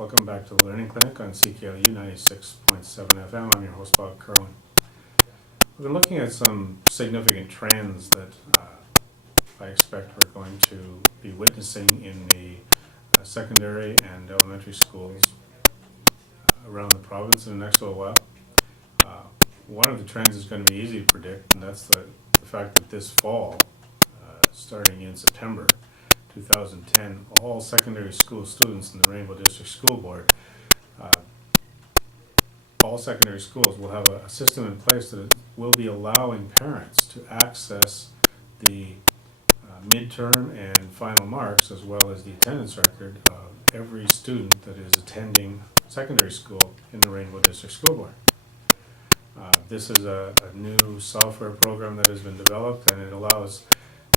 Welcome back to the Learning Clinic on CKLU 96.7 FM. I'm your host, Bob Kerwin. We've been looking at some significant trends that I expect we're going to be witnessing in the secondary and elementary schools around the province in the next little while. One of the trends is going to be easy to predict, and that's the fact that this fall, starting in September 2010, all secondary school students in the Rainbow District School Board, all secondary schools will have a system in place that will be allowing parents to access the midterm and final marks, as well as the attendance record of every student that is attending secondary school in the Rainbow District School Board. This is a new software program that has been developed, and it allows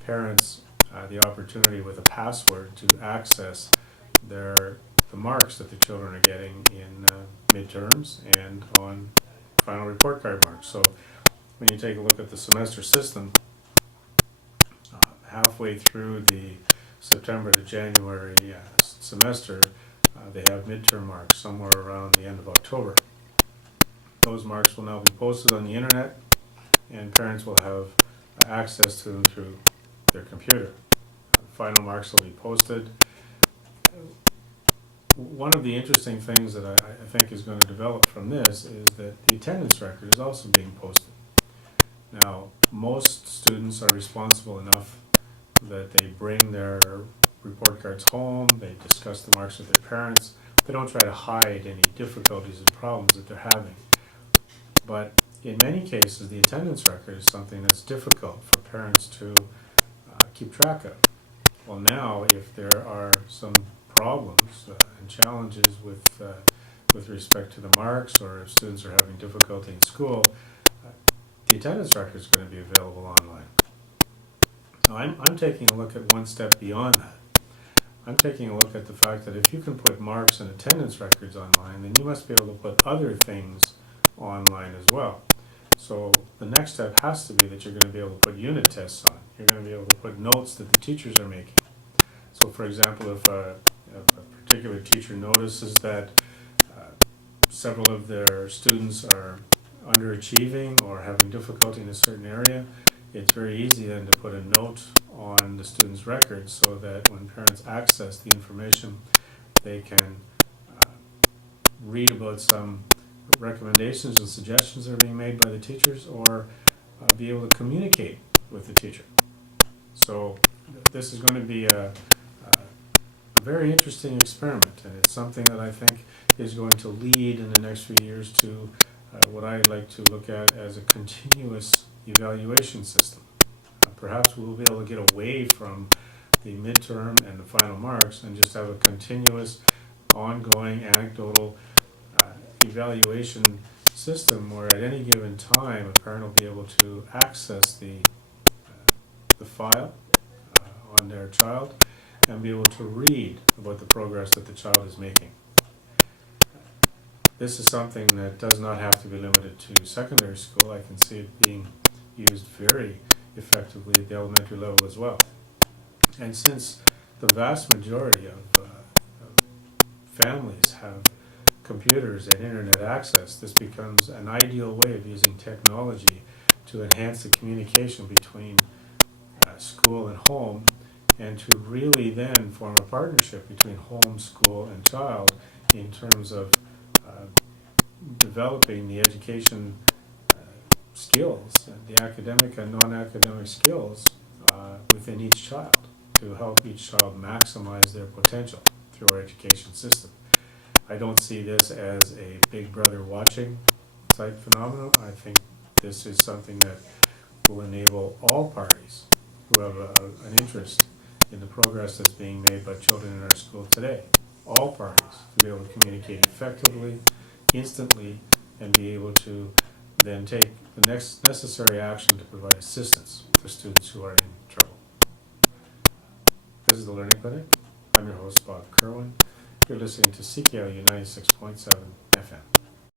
parents the opportunity with a password to access the marks that the children are getting in midterms and on final report card marks. So when you take a look at the semester system, halfway through the September to January semester, they have midterm marks somewhere around the end of October. Those marks will now be posted on the internet, and parents will have access to them through their computer. Final marks will be posted. One of the interesting things that I think is going to develop from this is that the attendance record is also being posted. Now, most students are responsible enough that they bring their report cards home, they discuss the marks with their parents, they don't try to hide any difficulties and problems that they're having. But in many cases, the attendance record is something that's difficult for parents to keep track of. Well, now, if there are some problems and challenges with respect to the marks, or if students are having difficulty in school, the attendance record is going to be available online. Now, I'm taking a look at one step beyond that. I'm taking a look at the fact that if you can put marks and attendance records online, then you must be able to put other things online as well. So the next step has to be that you're going to be able to put unit tests on. You're going to be able to put notes that the teachers are making. So for example, if a particular teacher notices that several of their students are underachieving or having difficulty in a certain area, it's very easy then to put a note on the student's record so that when parents access the information, they can read about some recommendations and suggestions that are being made by the teachers, or be able to communicate with the teacher. So this is going to be a very interesting experiment, and it's something that I think is going to lead in the next few years to what I like to look at as a continuous evaluation system. Perhaps we'll be able to get away from the midterm and the final marks and just have a continuous, ongoing, anecdotal evaluation system where at any given time a parent will be able to access the file on their child and be able to read about the progress that the child is making. This is something that does not have to be limited to secondary school. I can see it being used very effectively at the elementary level as well. And since the vast majority of families have computers and internet access, this becomes an ideal way of using technology to enhance the communication between school and home, and to really then form a partnership between home, school, and child in terms of developing the education skills, the academic and non-academic skills within each child, to help each child maximize their potential through our education system. I don't see this as a big brother watching type phenomenon. I think this is something that will enable all parties who have an interest in the progress that's being made by children in our school today, all parties, to be able to communicate effectively, instantly, and be able to then take the next necessary action to provide assistance for students who are in trouble. This is the Learning Clinic. I'm your host, Bob Kerwin. You're listening to CKLU 96.7 FM.